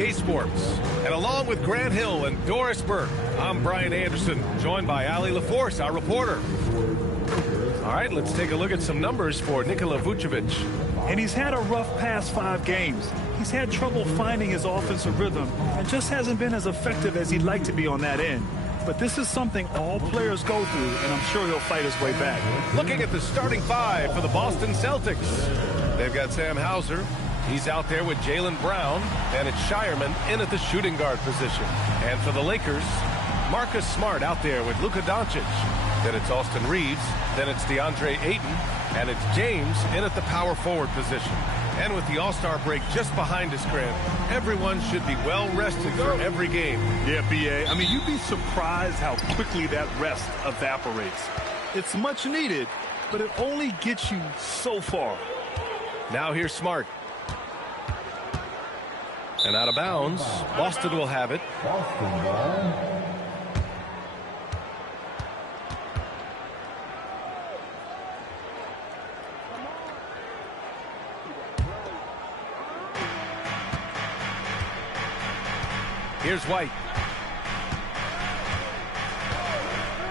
2K Sports. And along with Grant Hill and Doris Burke, I'm Brian Anderson, joined by Ali LaForce, our reporter. All right, let's take a look at some numbers for Nikola Vucevic. And he's had a rough past 5 games. He's had trouble finding his offensive rhythm and just hasn't been as effective as he'd like to be on that end. But this is something all players go through, and I'm sure he'll fight his way back. Looking at the starting 5 for the Boston Celtics. They've got Sam Hauser. He's out there with Jaylen Brown, and it's Shireman in at the shooting guard position. And for the Lakers, Marcus Smart out there with Luka Doncic. Then it's Austin Reeves. Then it's DeAndre Ayton. And it's James in at the power forward position. And with the All-Star break just behind us, Grant, everyone should be well rested for every game. Yeah, B.A. I mean, you'd be surprised how quickly that rest evaporates. It's much needed, but it only gets you so far. Now here's Smart. And out of bounds, Boston will have it. Boston ball. Here's White.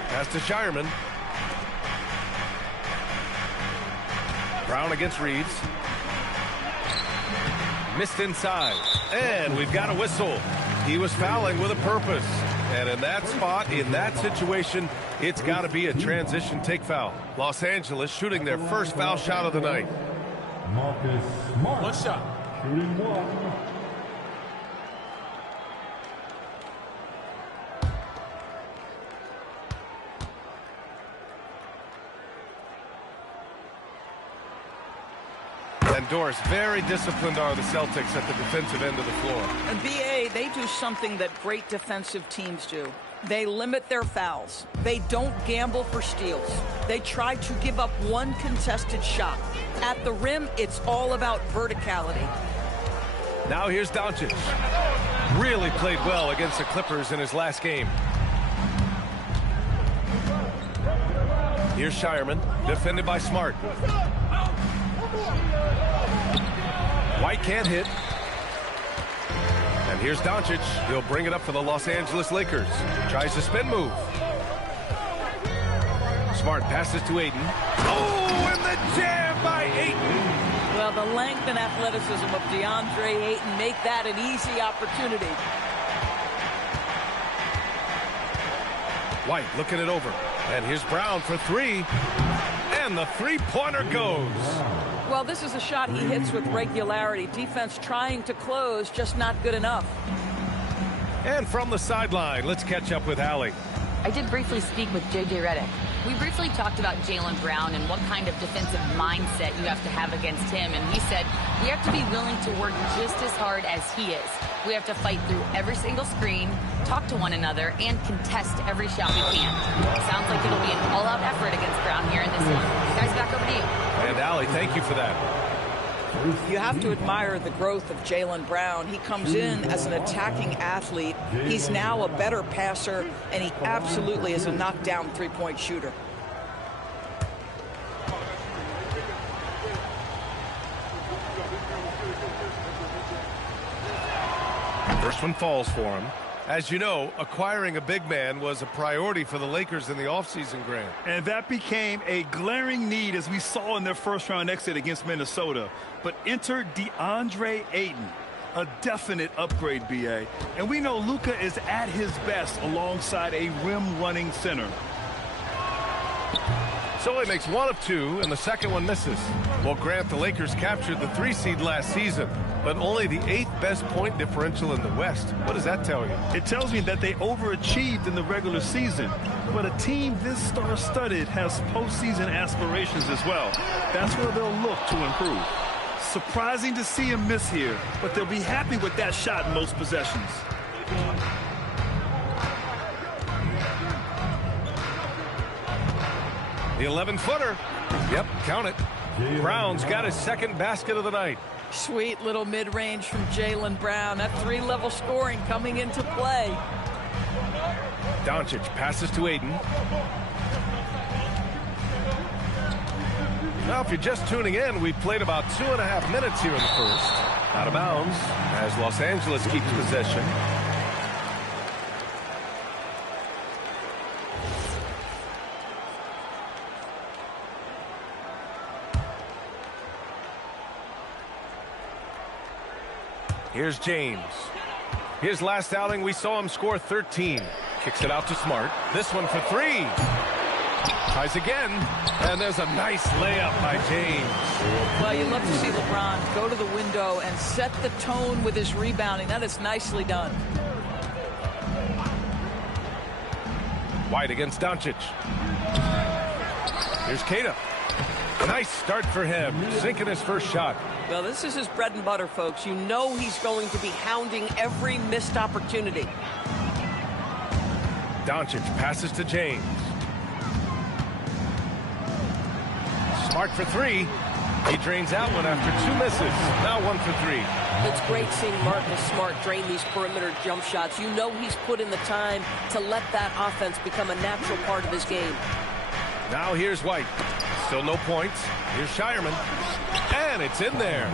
Pass to Shireman. Brown against Reeves. Missed inside. And we've got a whistle. He was fouling with a purpose. And in that spot, in that situation, it's got to be a transition take foul. Los Angeles shooting their first foul shot of the night. Marcus Smart. One shot. Shooting 1. And Doris, very disciplined are the Celtics at the defensive end of the floor. And BA, they do something that great defensive teams do. They limit their fouls. They don't gamble for steals. They try to give up one contested shot. At the rim, it's all about verticality. Now here's Doncic. Really played well against the Clippers in his last game. Here's Shireman, defended by Smart. White can't hit. And here's Doncic. He'll bring it up for the Los Angeles Lakers. Tries the spin move. Smart passes to Ayton. Oh, and the jam by Ayton. Well, the length and athleticism of DeAndre Ayton make that an easy opportunity. White looking it over. And here's Brown for 3. And the three-pointer goes. Well, this is a shot he hits with regularity. Defense trying to close, just not good enough. And from the sideline, let's catch up with Allie. I did briefly speak with J.J. Redick. We briefly talked about Jaylen Brown and what kind of defensive mindset you have to have against him. And he said, we have to be willing to work just as hard as he is. We have to fight through every single screen, talk to one another, and contest every shot we can. It sounds like it'll be an all-out effort against Brown here in this one. Guys, back over to you. And Allie, thank you for that. You have to admire the growth of Jaylen Brown. He comes in as an attacking athlete. He's now a better passer, and he absolutely is a knockdown three-point shooter. First one falls for him. As you know, acquiring a big man was a priority for the Lakers in the offseason, Grant. And that became a glaring need as we saw in their first-round exit against Minnesota. But enter DeAndre Ayton, a definite upgrade, B.A. And we know Luka is at his best alongside a rim-running center. So he makes 1 of 2, and the second one misses. Well, Grant, the Lakers captured the 3 seed last season, but only the 8th best point differential in the West. What does that tell you? It tells me that they overachieved in the regular season. But a team this star-studded has postseason aspirations as well. That's where they'll look to improve. Surprising to see him miss here, but they'll be happy with that shot in most possessions. The 11-footer. Yep, count it. Brown's got his second basket of the night. Sweet little mid-range from Jaylen Brown. That 3-level scoring coming into play. Doncic passes to Ayton. Now, if you're just tuning in, we've played about 2.5 minutes here in the first. Out of bounds as Los Angeles keeps possession. Here's James. His last outing, we saw him score 13. Kicks it out to Smart. This one for three. Tries again. And there's a nice layup by James. Well, you love to see LeBron go to the window and set the tone with his rebounding. That is nicely done. White against Doncic. Here's Kata. Nice start for him. Sinking his first shot. Well, this is his bread and butter, folks. You know he's going to be hounding every missed opportunity. Doncic passes to James. Smart for three. He drains out one after two misses. Now one for three. It's great seeing Marcus Smart drain these perimeter jump shots. You know he's put in the time to let that offense become a natural part of his game. Now here's White. Still no points. Here's Shireman. And it's in there.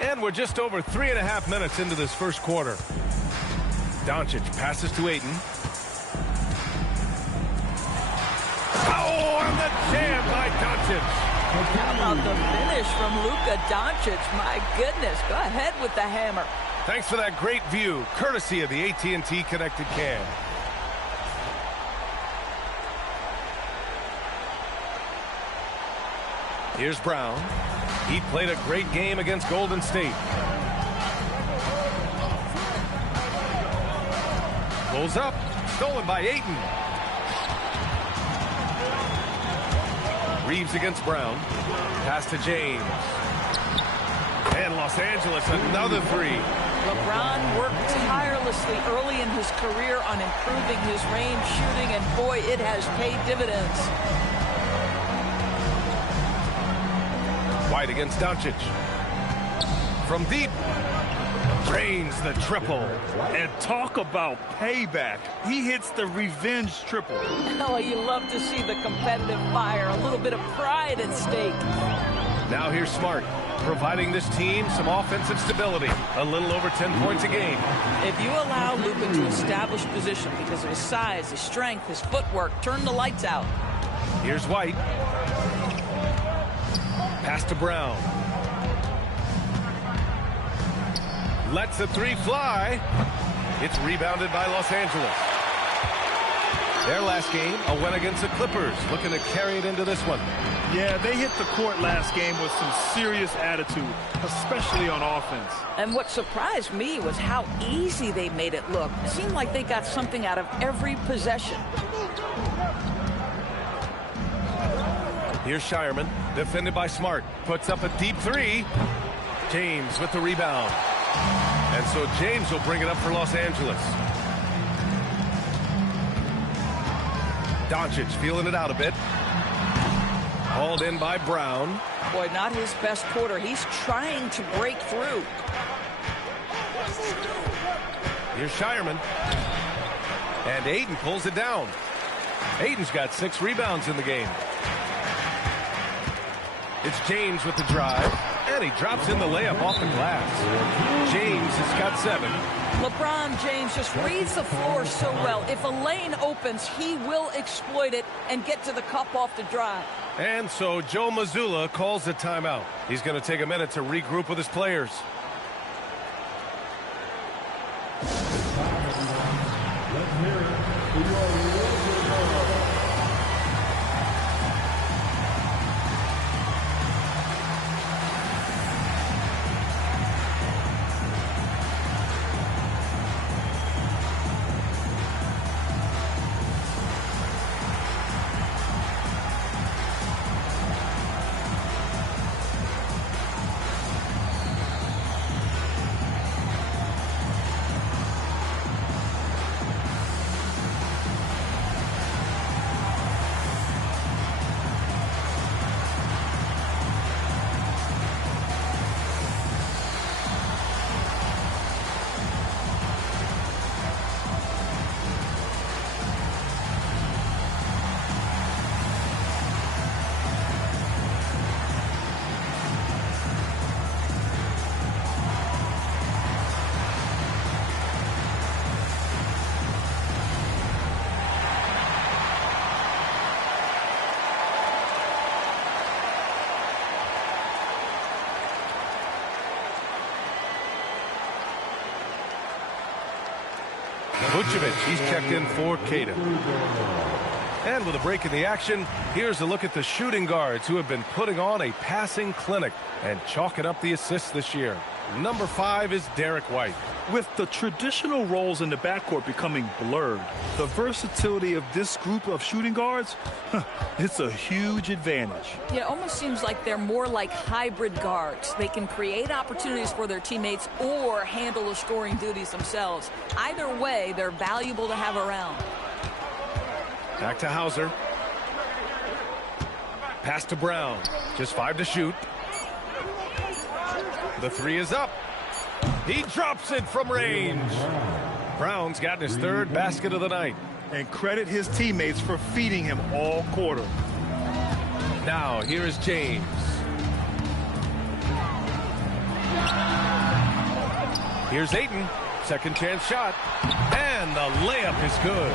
And we're just over 3.5 minutes into this first quarter. Doncic passes to Ayton. Oh, and the jam by Doncic. How about the finish from Luka Doncic? My goodness. Go ahead with the hammer. Thanks for that great view, courtesy of the AT&T Connected Cam. Here's Brown. He played a great game against Golden State. Pulls up. Stolen by Ayton. Reeves against Brown. Pass to James. And Los Angeles, another three. LeBron worked tirelessly early in his career on improving his range shooting, and boy, it has paid dividends. White against Doncic. From deep. Drains the triple. And talk about payback. He hits the revenge triple. Oh, you love to see the competitive fire. A little bit of pride at stake. Now here's Smart, providing this team some offensive stability. A little over 10 points a game. If you allow Luka to establish position because of his size, his strength, his footwork, turn the lights out. Here's White. Pass to Brown. Lets the three fly. It's rebounded by Los Angeles. Their last game, a win against the Clippers. Looking to carry it into this one. Yeah, they hit the court last game with some serious attitude, especially on offense. And what surprised me was how easy they made it look. It seemed like they got something out of every possession. Here's Shireman, defended by Smart. Puts up a deep three. James with the rebound. And so James will bring it up for Los Angeles. Doncic feeling it out a bit. Hauled in by Brown. Boy, not his best quarter. He's trying to break through. Here's Shireman. And Ayton pulls it down. Ayton's got 6 rebounds in the game. It's James with the drive. And he drops in the layup off the glass. James has got 7. LeBron James just reads the floor so well. If a lane opens, he will exploit it and get to the cup off the drive. And so Joe Mazzulla calls the timeout. He's going to take a minute to regroup with his players. Let's hear it for your Rebuild. Vucevic, he's checked in for Caden. And with a break in the action, here's a look at the shooting guards who have been putting on a passing clinic and chalking up the assists this year. Number 5 is Derek White. With the traditional roles in the backcourt becoming blurred, the versatility of this group of shooting guards, it's a huge advantage. Yeah, it almost seems like they're more like hybrid guards. They can create opportunities for their teammates or handle the scoring duties themselves. Either way, they're valuable to have around. Back to Hauser. Pass to Brown. Just 5 to shoot. The 3 is up. He drops it from range. Brown's gotten his 3rd basket of the night. And credit his teammates for feeding him all quarter. Now, here is James. Here's Ayton. Second chance shot. And the layup is good.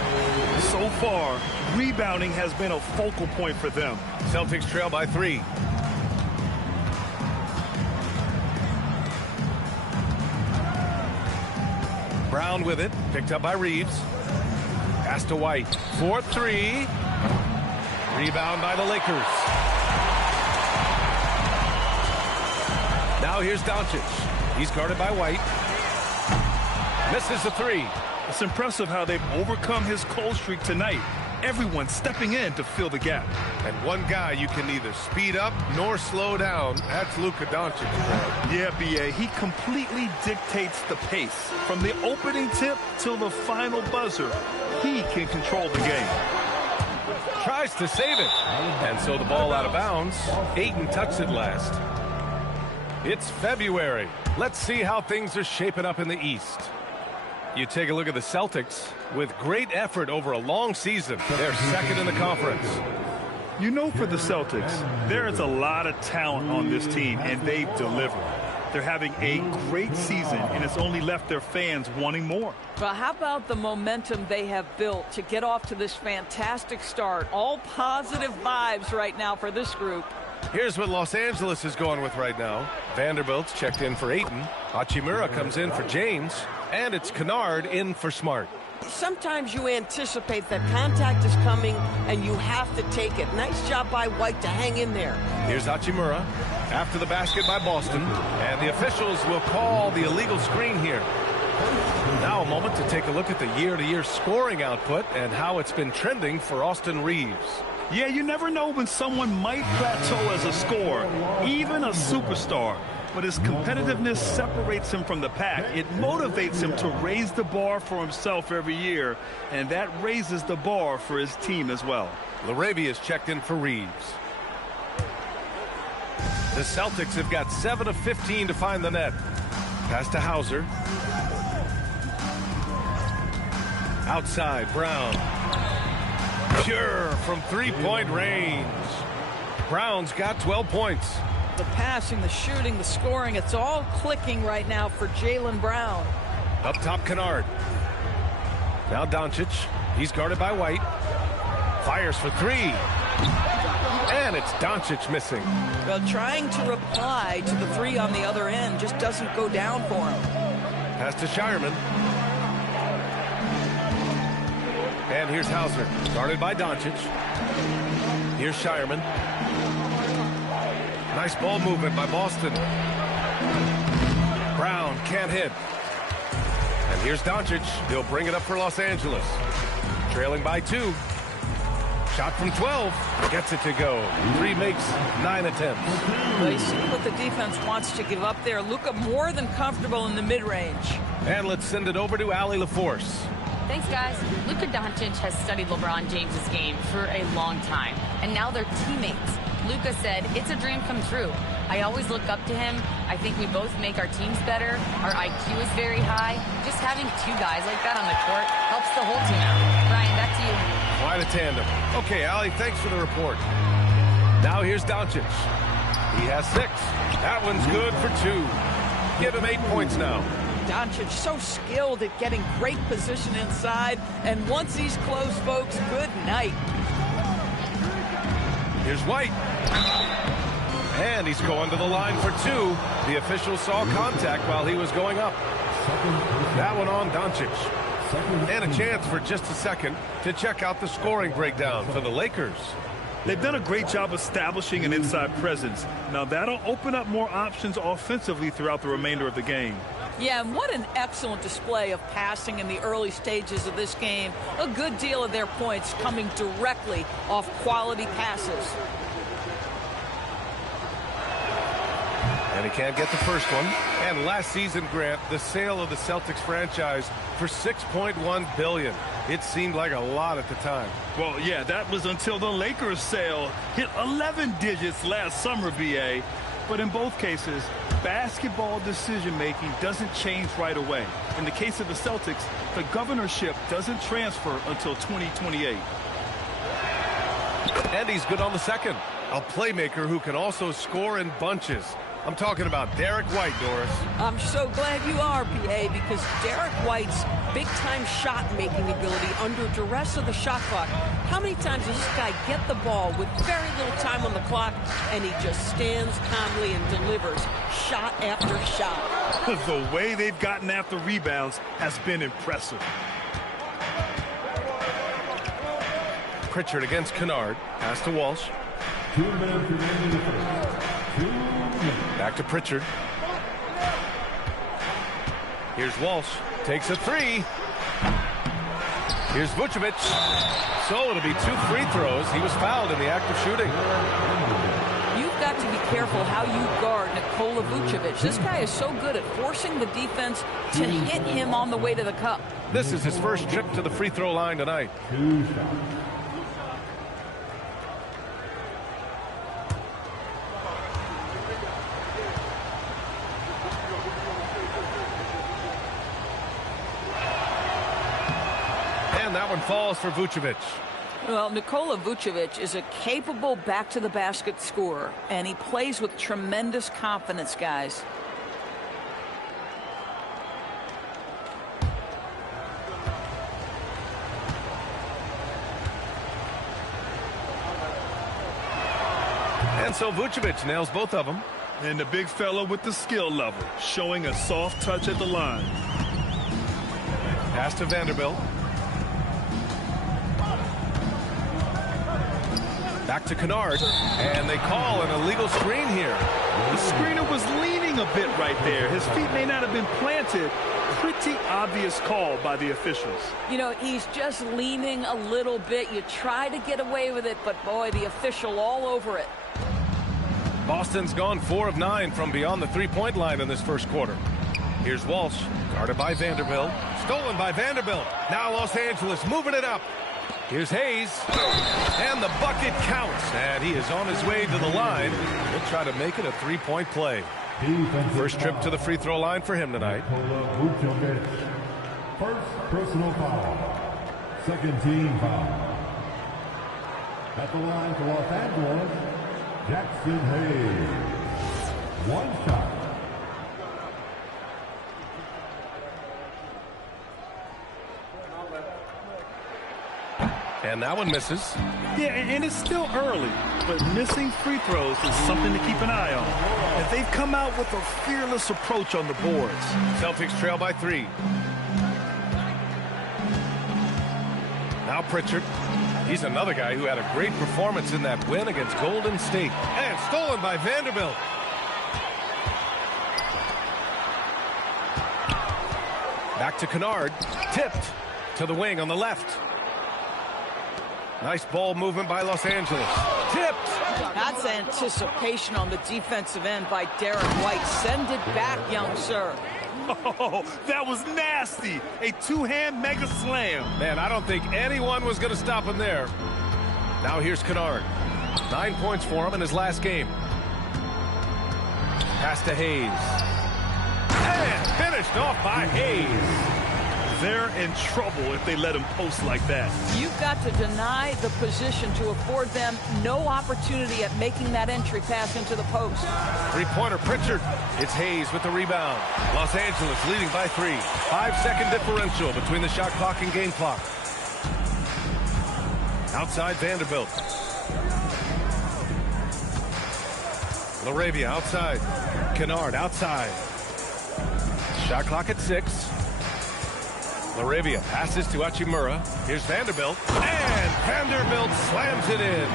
So far, rebounding has been a focal point for them. Celtics trail by 3. Brown with it, picked up by Reeves. Pass to White. 4-3. Rebound by the Lakers. Now here's Doncic. He's guarded by White. Misses the 3. It's impressive how they've overcome his cold streak tonight. Everyone stepping in to fill the gap. And one guy you can neither speed up nor slow down. That's Luka Doncic. Yeah, B.A. He completely dictates the pace. From the opening tip till the final buzzer, he can control the game. Tries to save it. And so the ball out of bounds. Ayton touched it last. It's February. Let's see how things are shaping up in the East. You take a look at the Celtics. With great effort over a long season, they're second in the conference. You know, for the Celtics, there is a lot of talent on this team, and they've delivered. They're having a great season, and it's only left their fans wanting more. Well, how about the momentum they have built to get off to this fantastic start? All positive vibes right now for this group. Here's what Los Angeles is going with right now. Vanderbilt's checked in for Ayton. Hachimura comes in for James. And it's Kennard in for Smart. Sometimes you anticipate that contact is coming and you have to take it. Nice job by White to hang in there. Here's Hachimura after the basket by Boston. And the officials will call the illegal screen here. Now a moment to take a look at the year-to-year scoring output and how it's been trending for Austin Reeves. Yeah, you never know when someone might plateau as a scorer, even a superstar. But his competitiveness separates him from the pack. It motivates him to raise the bar for himself every year, and that raises the bar for his team as well. LaRavia is checked in for Reeves. The Celtics have got 7 of 15 to find the net. Pass to Hauser. Outside, Brown. Pure from three-point range. Brown's got 12 points. The passing, the shooting, the scoring, it's all clicking right now for Jaylen Brown. Up top, Kennard. Now Doncic. He's guarded by White. Fires for 3. And it's Doncic missing. Well, trying to reply to the 3 on the other end just doesn't go down for him. Pass to Shireman. And here's Hauser, guarded by Doncic. Here's Shireman. Nice ball movement by Boston. Brown can't hit. And here's Doncic. He'll bring it up for Los Angeles. Trailing by 2. Shot from 12. Gets it to go. 3 makes 9 attempts. Well, you see what the defense wants to give up there. Luka more than comfortable in the mid-range. And let's send it over to Allie LaForce. Thanks, guys. Luka Doncic has studied LeBron James' game for a long time, and now they're teammates. Luka said, "It's a dream come true. I always look up to him. I think we both make our teams better. Our IQ is very high. Just having 2 guys like that on the court helps the whole team out." Brian, back to you. Quite a tandem. Okay, Allie, thanks for the report. Now here's Doncic. He has 6. That one's good for 2. Give him 8 points now. Doncic so skilled at getting great position inside, and once he's close, folks, good night. Here's White. And he's going to the line for 2. The official saw contact while he was going up. That one on Doncic. And a chance for just a second to check out the scoring breakdown for the Lakers. They've done a great job establishing an inside presence. Now that'll open up more options offensively throughout the remainder of the game. Yeah, and what an excellent display of passing in the early stages of this game. A good deal of their points coming directly off quality passes. And he can't get the first one. And last season, Grant, the sale of the Celtics franchise for $6.1 billion. It seemed like a lot at the time. Well, yeah, that was until the Lakers sale hit 11 digits last summer, BA. But in both cases, basketball decision-making doesn't change right away. In the case of the Celtics, the governorship doesn't transfer until 2028. And he's good on the second. A playmaker who can also score in bunches. I'm talking about Derek White, Doris. I'm so glad you are, PA, because Derek White's big-time shot-making ability under duress of the shot clock. How many times does this guy get the ball with very little time on the clock, and he just stands calmly and delivers shot after shot? The way they've gotten after rebounds has been impressive. Pritchard against Kennard. Pass to Walsh. 2 minutes remaining in the first. 2 minutes. Back to Pritchard. Here's Walsh. Takes a three. Here's Vucevic. So it'll be 2 free throws. He was fouled in the act of shooting. You've got to be careful how you guard Nikola Vucevic. This guy is so good at forcing the defense to hit him on the way to the cup. This is his first trip to the free throw line tonight. 2 shots. And that one falls for Vucevic. Well, Nikola Vucevic is a capable back-to-the-basket scorer, and he plays with tremendous confidence, guys. And so Vucevic nails both of them. And the big fella with the skill level, showing a soft touch at the line. Pass to Vanderbilt. Back to Kennard, and they call an illegal screen here. The screener was leaning a bit right there. His feet may not have been planted. Pretty obvious call by the officials. You know, he's just leaning a little bit. You try to get away with it, but boy, the official all over it. Boston's gone 4 of 9 from beyond the three-point line in this first quarter. Here's Walsh, guarded by Vanderbilt. Stolen by Vanderbilt. Now Los Angeles moving it up. Here's Hayes, and the bucket counts, and he is on his way to the line. He'll try to make it a three-point play. First trip to the free throw line for him tonight. First personal foul. Second team foul. At the line for Los Angeles, Jackson Hayes. 1 shot. And that one misses. Yeah, and it's still early, but missing free throws is something to keep an eye on. And they've come out with a fearless approach on the boards. Celtics trail by 3. Now Pritchard. He's another guy who had a great performance in that win against Golden State. And stolen by Vanderbilt. Back to Kennard. Tipped to the wing on the left. Nice ball movement by Los Angeles. Tipped. That's anticipation on the defensive end by Derek White. Send it back, young sir. Oh, that was nasty. A two-hand mega slam. Man, I don't think anyone was going to stop him there. Now here's Kennard. 9 points for him in his last game. Pass to Hayes. And finished off by Hayes. They're in trouble if they let him post like that. You've got to deny the position to afford them no opportunity at making that entry pass into the post. Three-pointer Pritchard. It's Hayes with the rebound. Los Angeles leading by 3. 5-second differential between the shot clock and game clock. Outside Vanderbilt. LaRavia outside. Kennard outside. Shot clock at 6. Laravia passes to Hachimura. Here's Vanderbilt. And Vanderbilt slams it in.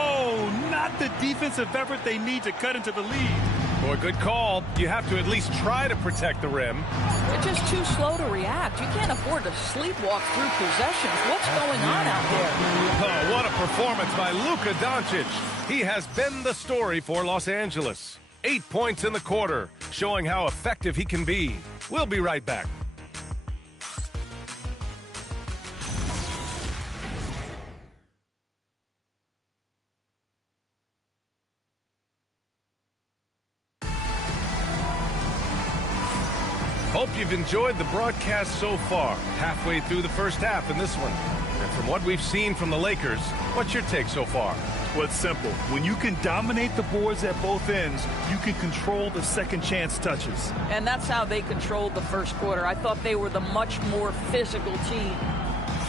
Oh, not the defensive effort they need to cut into the lead. Boy, good call. You have to at least try to protect the rim. They're just too slow to react. You can't afford to sleepwalk through possessions. What's going on out there? Oh, what a performance by Luka Doncic. He has been the story for Los Angeles. 8 points in the quarter, showing how effective he can be. We'll be right back. Hope you've enjoyed the broadcast so far. Halfway through the first half in this one. And from what we've seen from the Lakers, what's your take so far? Well, it's simple. When you can dominate the boards at both ends, you can control the second chance touches. And that's how they controlled the first quarter. I thought they were the much more physical team.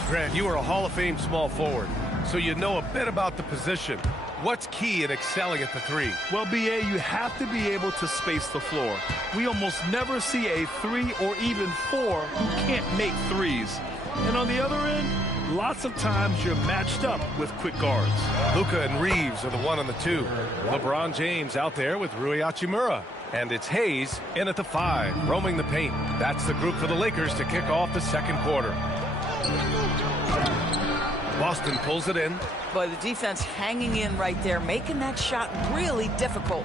Grant, you are a Hall of Fame small forward, so you know a bit about the position. What's key in excelling at the three? Well, B.A., you have to be able to space the floor. We almost never see a 3 or even 4 who can't make threes. And on the other end, lots of times you're matched up with quick guards. Luka and Reeves are the 1 and the 2. LeBron James out there with Rui Hachimura. And it's Hayes in at the 5, roaming the paint. That's the group for the Lakers to kick off the second quarter. Boston pulls it in. But the defense hanging in right there, making that shot really difficult.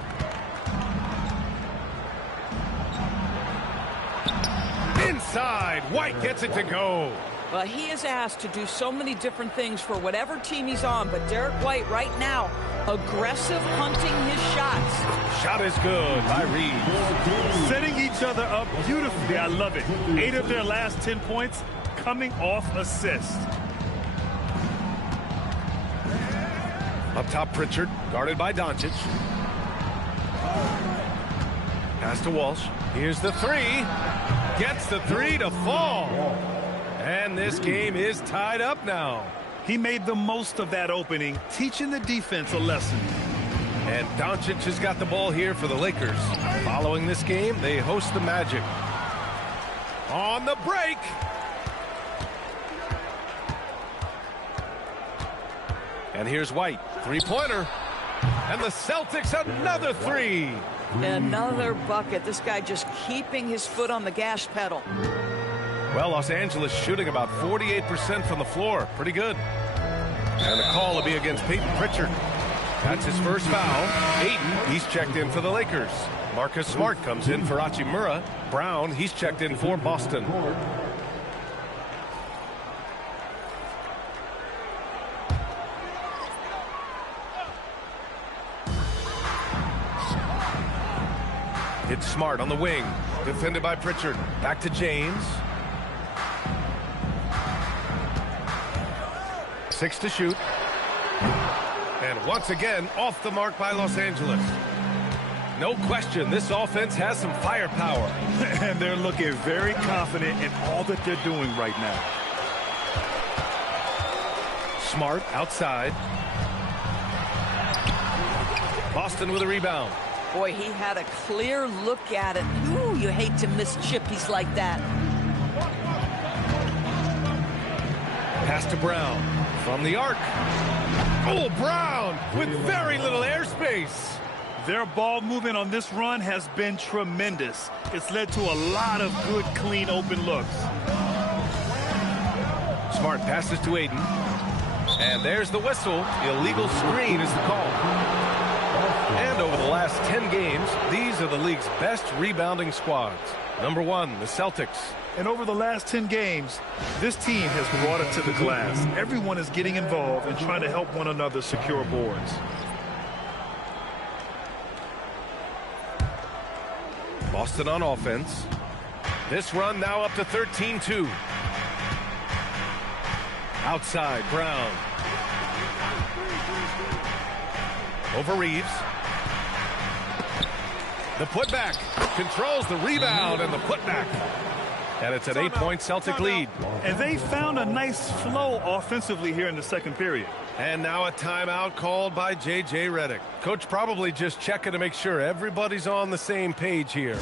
Inside, White gets it to go. Well, he is asked to do so many different things for whatever team he's on, but Derek White right now, aggressive hunting his shots. Shot is good by Reeves. Setting each other up beautifully. I love it. 8 of their last 10 points coming off assists. Up top, Pritchard, guarded by Doncic. Pass to Walsh. Here's the 3. Gets the 3 to fall. And this game is tied up now. He made the most of that opening, teaching the defense a lesson. And Doncic has got the ball here for the Lakers. Following this game, they host the Magic. On the break. And here's White, 3-pointer. And the Celtics another 3. Another bucket. This guy just keeping his foot on the gas pedal. Well, Los Angeles shooting about 48% from the floor. Pretty good. And the call will be against Peyton Pritchard. That's his first foul. Ayton, he's checked in for the Lakers. Marcus Smart comes in for Hachimura. Brown, he's checked in for Boston. It's Smart on the wing. Defended by Pritchard. Back to James. 6 to shoot. And once again, off the mark by Los Angeles. No question, this offense has some firepower. And they're looking very confident in all that they're doing right now. Smart outside. Boston with a rebound. Boy, he had a clear look at it. Ooh, you hate to miss chippies like that. Pass to Brown from the arc. Oh, Brown with very little airspace. Their ball movement on this run has been tremendous. It's led to a lot of good, clean, open looks. Smart passes to Ayton. And there's the whistle. Illegal screen is the call. And over the last 10 games, these are the league's best rebounding squads. Number 1, the Celtics. And over the last 10 games, this team has brought it to the glass. Everyone is getting involved and trying to help one another secure boards. Boston on offense. This run now up to 13-2. Outside, Brown. Over Reeves. The putback. Controls the rebound and the putback. And it's an 8-point Celtic lead. And they found a nice flow offensively here in the second period. And now a timeout called by J.J. Redick. Coach probably just checking to make sure everybody's on the same page here.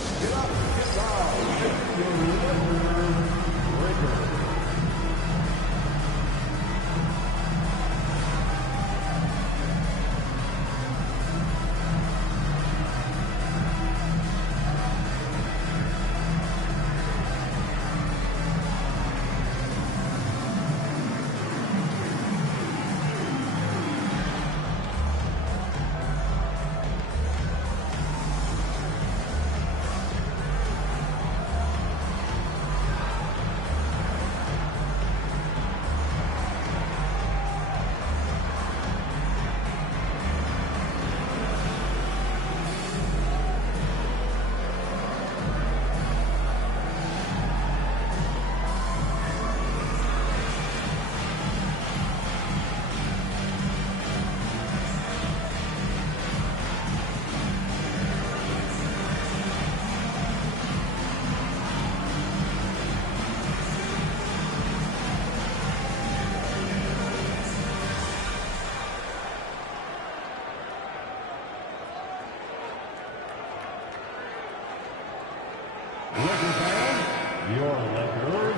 Lakers fans, your Lakers,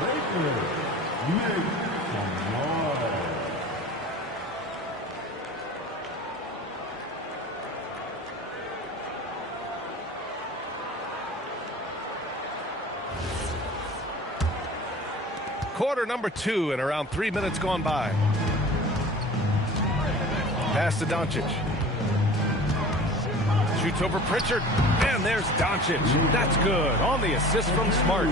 make some noise. Quarter number 2 and around 3 minutes gone by. Pass to Doncic. Shoots over Pritchard. And there's Doncic. That's good. On the assist from Smart.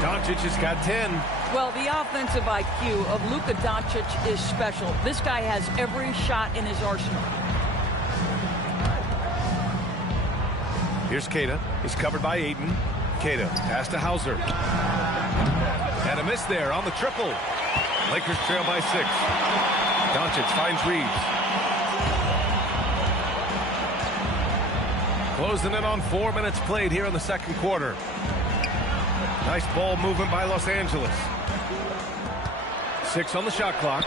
Doncic has got 10. Well, the offensive IQ of Luka Doncic is special. This guy has every shot in his arsenal. Here's Queta. He's covered by Ayton. Queta. Pass to Hauser. And a miss there on the triple. Lakers trail by 6. Doncic finds Reeves. Closing in on 4 minutes played here in the second quarter. Nice ball movement by Los Angeles. 6 on the shot clock.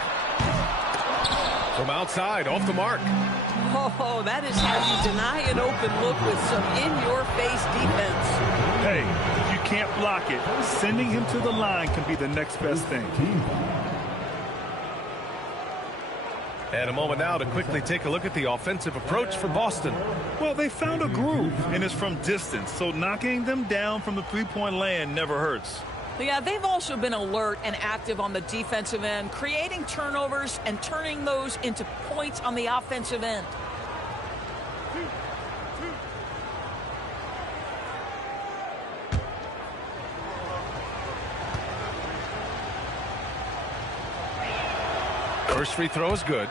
From outside, off the mark. Oh, that is how you deny an open look with some in-your-face defense. Hey, if you can't block it, sending him to the line can be the next best thing. And a moment now to quickly take a look at the offensive approach for Boston. Well, they found a groove, and it's from distance, so knocking them down from the three-point land never hurts. Yeah, they've also been alert and active on the defensive end, creating turnovers and turning those into points on the offensive end. First free throw is good.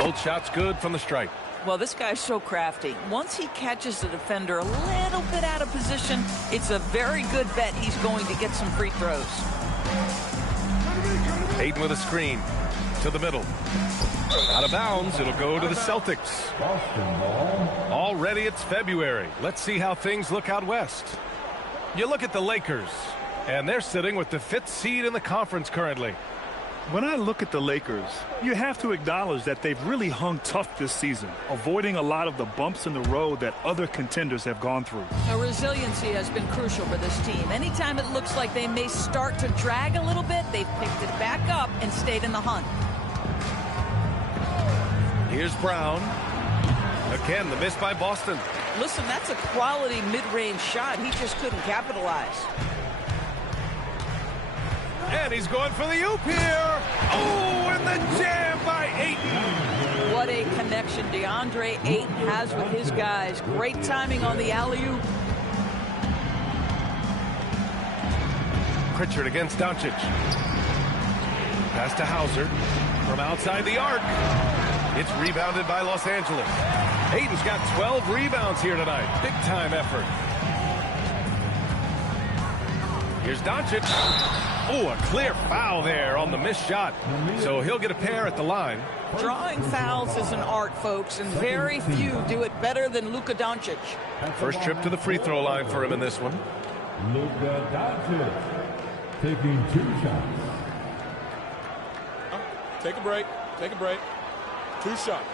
Old shot's good from the stripe. Well, this guy's so crafty. Once he catches the defender a little bit out of position, it's a very good bet he's going to get some free throws. Ayton with a screen to the middle. Out of bounds, it'll go to the Celtics. Already it's February. Let's see how things look out west. You look at the Lakers, and they're sitting with the 5th seed in the conference currently. When I look at the Lakers, you have to acknowledge that they've really hung tough this season, avoiding a lot of the bumps in the road that other contenders have gone through. Resiliency has been crucial for this team. Anytime it looks like they may start to drag a little bit, they've picked it back up and stayed in the hunt. Here's Brown. Again, the miss by Boston. Listen, that's a quality mid-range shot. He just couldn't capitalize. And he's going for the oop here. Oh, and the jam by Ayton. What a connection DeAndre Ayton has with his guys. Great timing on the alley-oop. Pritchard against Doncic. Pass to Hauser from outside the arc. It's rebounded by Los Angeles. Ayton's got 12 rebounds here tonight. Big time effort. Here's Doncic. Oh, a clear foul there on the missed shot. So he'll get a pair at the line. Drawing fouls is an art, folks, and very few do it better than Luka Doncic. First trip to the free throw line for him in this one. Luka Doncic taking 2 shots. Take a break. Take a break. 2 shots.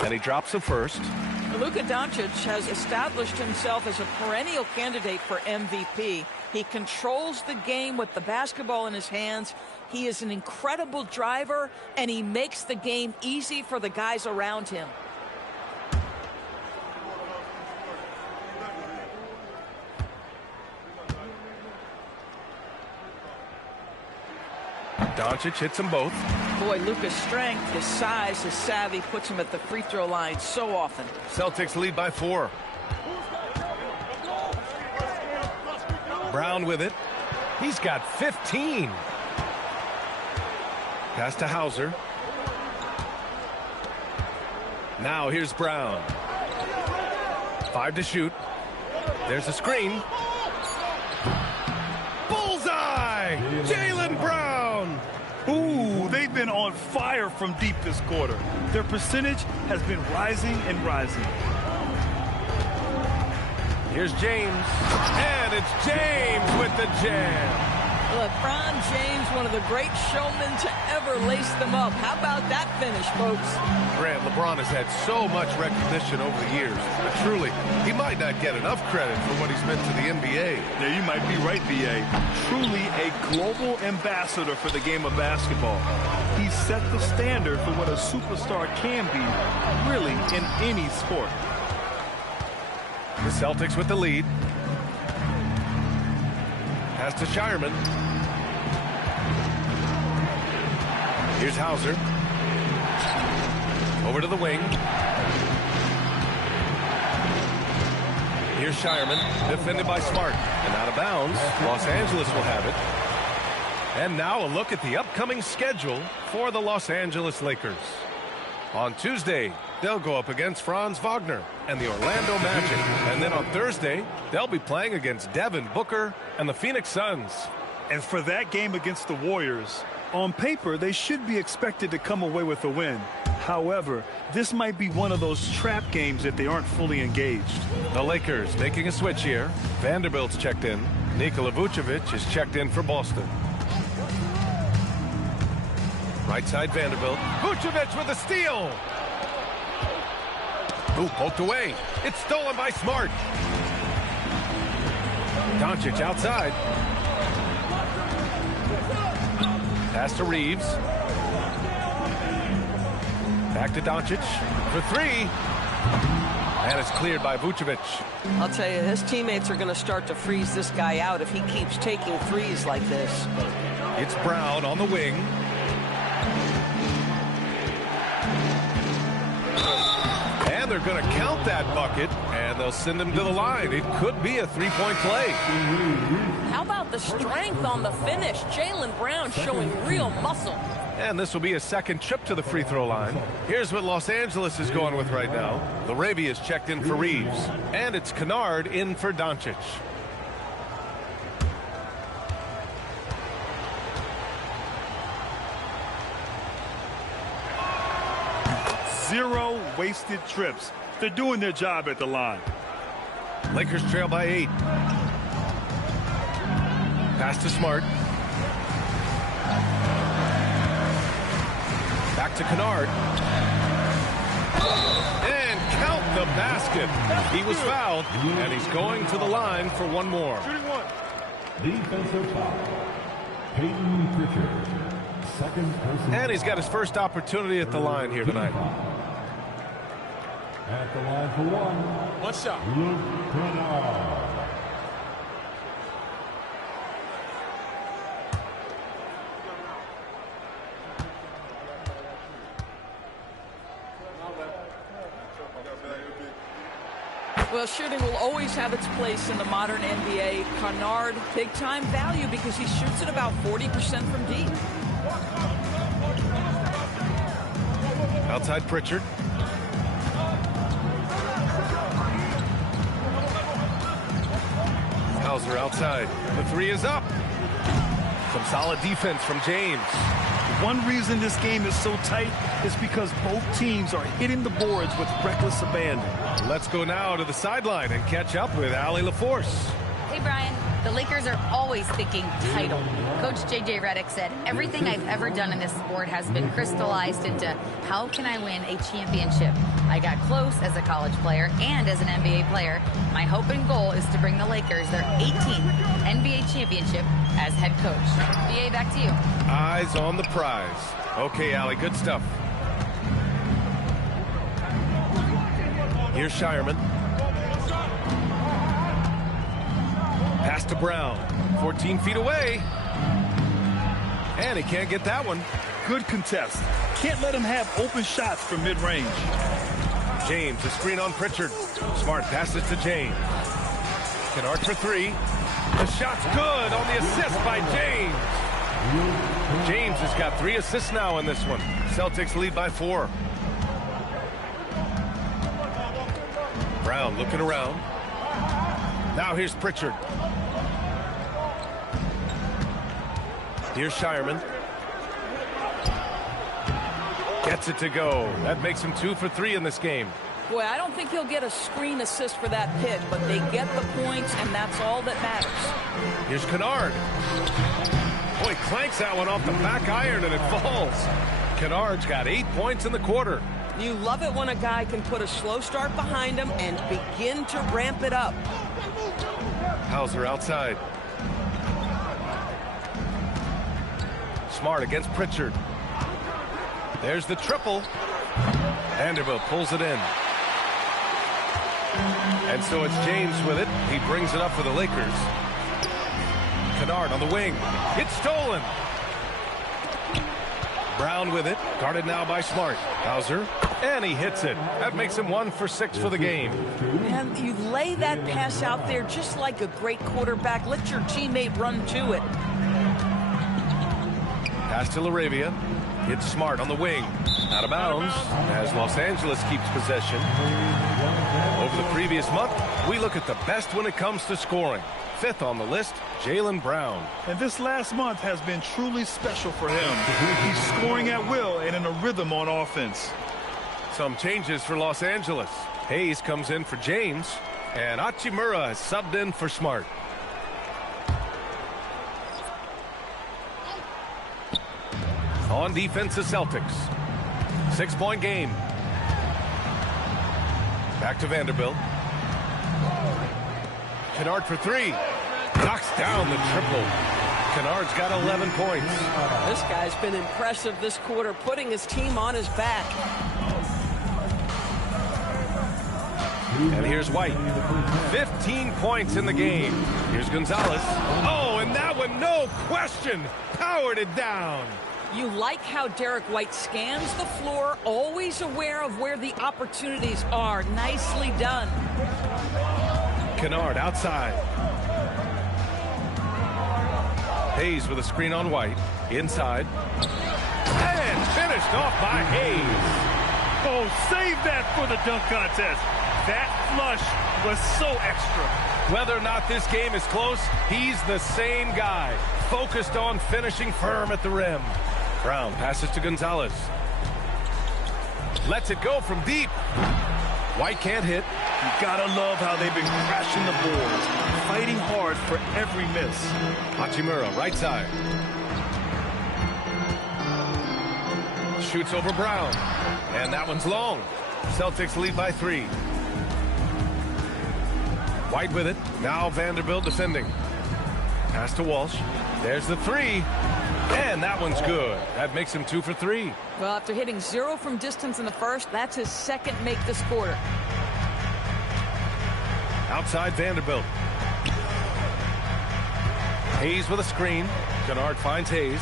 And he drops the first. Luka Doncic has established himself as a perennial candidate for MVP. He controls the game with the basketball in his hands. He is an incredible driver, and he makes the game easy for the guys around him. Doncic hits them both. Boy, Luka's strength, his size, his savvy puts him at the free throw line so often. Celtics lead by 4. Brown with it. He's got 15. Pass to Hauser. Now here's Brown. 5 to shoot. There's a screen. Bullseye! Jaylen Brown! Ooh, they've been on fire from deep this quarter. Their percentage has been rising and rising. Here's James. And it's James with the jam. LeBron James, one of the great showmen to ever lace them up. How about that finish, folks? Grant, LeBron has had so much recognition over the years, but truly, he might not get enough credit for what he's meant to the NBA. Yeah, you might be right, B.A. Truly a global ambassador for the game of basketball. He set the standard for what a superstar can be, really, in any sport. The Celtics with the lead. Pass to Shireman. Here's Hauser. Over to the wing. Here's Shireman, defended by Smart. And out of bounds, Los Angeles will have it. And now a look at the upcoming schedule for the Los Angeles Lakers. On Tuesday, they'll go up against Franz Wagner and the Orlando Magic. And then on Thursday, they'll be playing against Devin Booker and the Phoenix Suns. And for that game against the Warriors, on paper, they should be expected to come away with a win. However, this might be one of those trap games if they aren't fully engaged. The Lakers making a switch here. Vanderbilt's checked in. Nikola Vucevic is checked in for Boston. Right side Vanderbilt. Vucevic with a steal. Ooh, poked away. It's stolen by Smart. Doncic outside. Pass to Reeves. Back to Doncic for 3. And it's cleared by Vucevic. I'll tell you, his teammates are going to start to freeze this guy out if he keeps taking threes like this. It's Brown on the wing. And they're going to count that bucket, and they'll send him to the line. It could be a three-point play. How about the strength on the finish? Jaylen Brown showing real muscle. And this will be a second trip to the free throw line. Here's what Los Angeles is going with right now. LaRavia is checked in for Reeves. And it's Kennard in for Doncic. Zero wasted trips. They're doing their job at the line. Lakers trail by 8. Pass to Smart. Back to Kennard. And count the basket. He was fouled, and he's going to the line for one more. Defensive foul. Peyton Pritchard. Second person. And he's got his first opportunity at the line here tonight. At the line for one. One shot. Luke Kennard. Well, shooting will always have its place in the modern NBA. Kennard, big-time value because he shoots at about 40% from deep. Outside Pritchard. Hauser outside. The 3 is up. Some solid defense from James. One reason this game is so tight is because both teams are hitting the boards with reckless abandon. Let's go now to the sideline and catch up with Allie LaForce. Hey, Brian. The Lakers are always thinking title. Coach J.J. Redick said, everything I've ever done in this sport has been crystallized into how can I win a championship. I got close as a college player and as an NBA player. My hope and goal is to bring the Lakers their 18th NBA championship as head coach. BA, back to you. Eyes on the prize. Okay, Allie, good stuff. Here's Shireman. Pass to Brown. 14 feet away. And he can't get that one. Good contest. Can't let him have open shots from mid-range. James, a screen on Pritchard. Smart passes to James. Kennard for 3. The shot's good on the assist by James. James has got 3 assists now in this one. Celtics lead by 4. Brown looking around. Now here's Pritchard. Here's Shireman. Gets it to go. That makes him 2 for 3 in this game. Boy, I don't think he'll get a screen assist for that pick, but they get the points, and that's all that matters. Here's Kennard. Boy, clanks that one off the back iron, and it falls. Kennard's got 8 points in the quarter. You love it when a guy can put a slow start behind him and begin to ramp it up. Hauser outside. Smart against Pritchard. There's the triple. Vanderbilt pulls it in. And so it's James with it. He brings it up for the Lakers. Kennard on the wing. It's stolen. Brown with it. Guarded now by Smart. Hauser. And he hits it. That makes him 1 for 6 for the game. And you lay that pass out there just like a great quarterback. Let your teammate run to it. Pass to LaRavia. It's Smart on the wing. Out of bounds as Los Angeles keeps possession. Over the previous month, we look at the best when it comes to scoring. 5th on the list, Jaylen Brown. And this last month has been truly special for him. He's scoring at will and in a rhythm on offense. Some changes for Los Angeles. Hayes comes in for James, and Hachimura has subbed in for Smart. On defense, the Celtics. 6-point game. Back to Vanderbilt. Kennard for 3. Knocks down the triple. Kennard's got 11 points. This guy's been impressive this quarter, putting his team on his back. And here's White. 15 points in the game. Here's Gonzalez. Oh, and that one, no question, powered it down. You like how Derek White scans the floor, always aware of where the opportunities are. Nicely done. Kennard outside. Hayes with a screen on White. Inside. And finished off by Hayes. Oh, save that for the dunk contest. That flush was so extra. Whether or not this game is close, he's the same guy. Focused on finishing firm at the rim. Brown passes to Gonzalez. Lets it go from deep. White can't hit. You gotta love how they've been crashing the boards, fighting hard for every miss. Hachimura, right side. Shoots over Brown. And that one's long. Celtics lead by 3. White with it. Now Vanderbilt defending. Pass to Walsh. There's the 3. And that one's good. That makes him 2 for 3. Well, after hitting 0 from distance in the first, that's his second make this quarter. Outside Vanderbilt. Hayes with a screen. Kennard finds Hayes.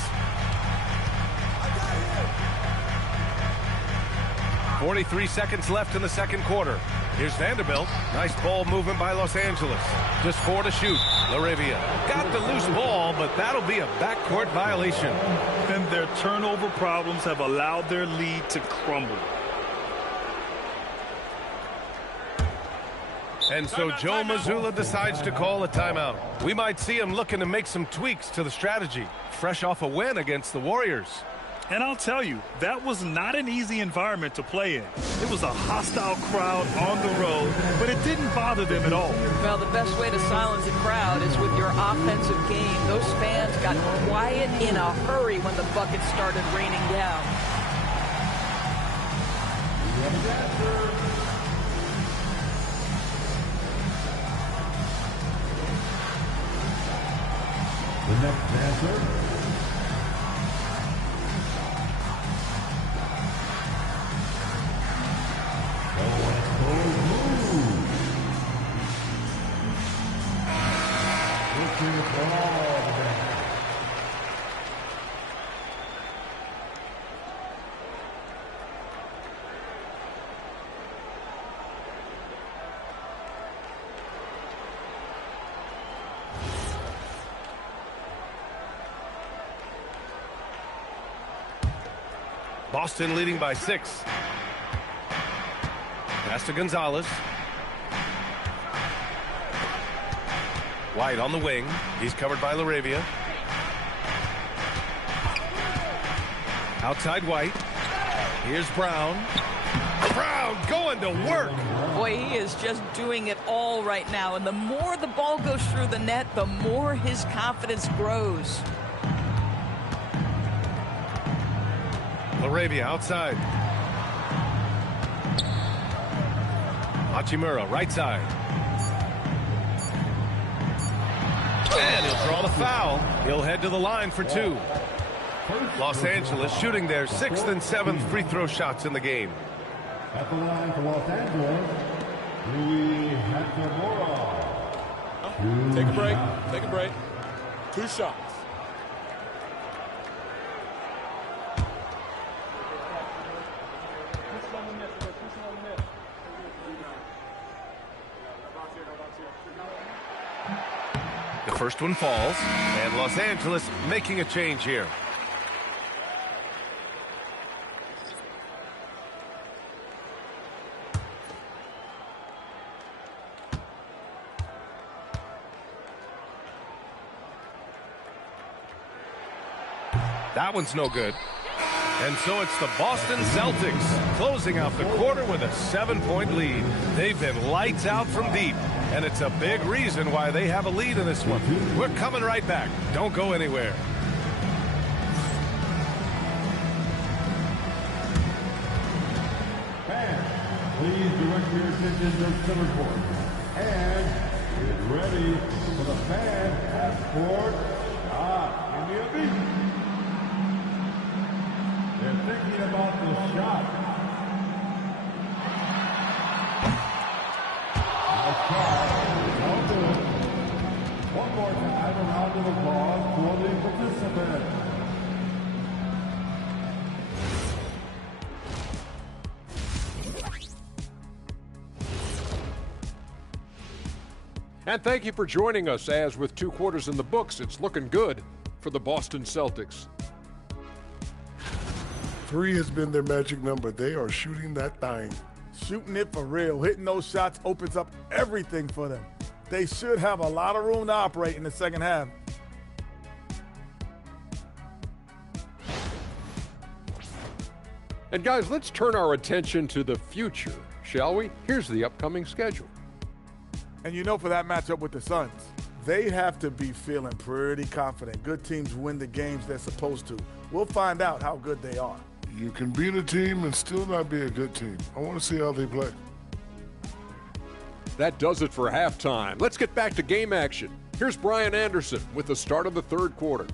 43 seconds left in the second quarter. Here's Vanderbilt. Nice ball movement by Los Angeles. Just 4 to shoot. LaRavia got the loose ball, but that'll be a backcourt violation. And their turnover problems have allowed their lead to crumble. And so Joe Mazzulla decides to call a timeout. We might see him looking to make some tweaks to the strategy. Fresh off a win against the Warriors. And I'll tell you, that was not an easy environment to play in. It was a hostile crowd on the road, but it didn't bother them at all. Well, the best way to silence a crowd is with your offensive game. Those fans got quiet in a hurry when the buckets started raining down. The next answer. Boston leading by 6. Pass to Gonzalez. White on the wing. He's covered by LaRavia. Outside White. Here's Brown. Brown going to work. Boy, he is just doing it all right now. And the more the ball goes through the net, the more his confidence grows. LaRavia outside. Hachimura, right side. And he'll draw the foul. He'll head to the line for two. Los Angeles shooting their 6th and 7th free throw shots in the game. At the line for Los Angeles, Rui Hachimura. Take a break. Take a break. 2 shots. The first one falls, and Los Angeles making a change here. That one's no good. And so it's the Boston Celtics closing out the quarter with a 7-point lead. They've been lights out from deep, and it's a big reason why they have a lead in this one. We're coming right back. Don't go anywhere. Fans, please direct your attention to center court. And get ready for the fan half-court shot. Give me a beat. They're thinking about the shot. Nice shot. All good. One more time, a round of applause for the participants. And thank you for joining us, as with 2 quarters in the books, it's looking good for the Boston Celtics. 3 has been their magic number. They are shooting that thing. Shooting it for real. Hitting those shots opens up everything for them. They should have a lot of room to operate in the second half. And guys, let's turn our attention to the future, shall we? Here's the upcoming schedule. And you know, for that matchup with the Suns, they have to be feeling pretty confident. Good teams win the games they're supposed to. We'll find out how good they are. You can beat a team and still not be a good team. I want to see how they play. That does it for halftime. Let's get back to game action. Here's Brian Anderson with the start of the 3rd quarter.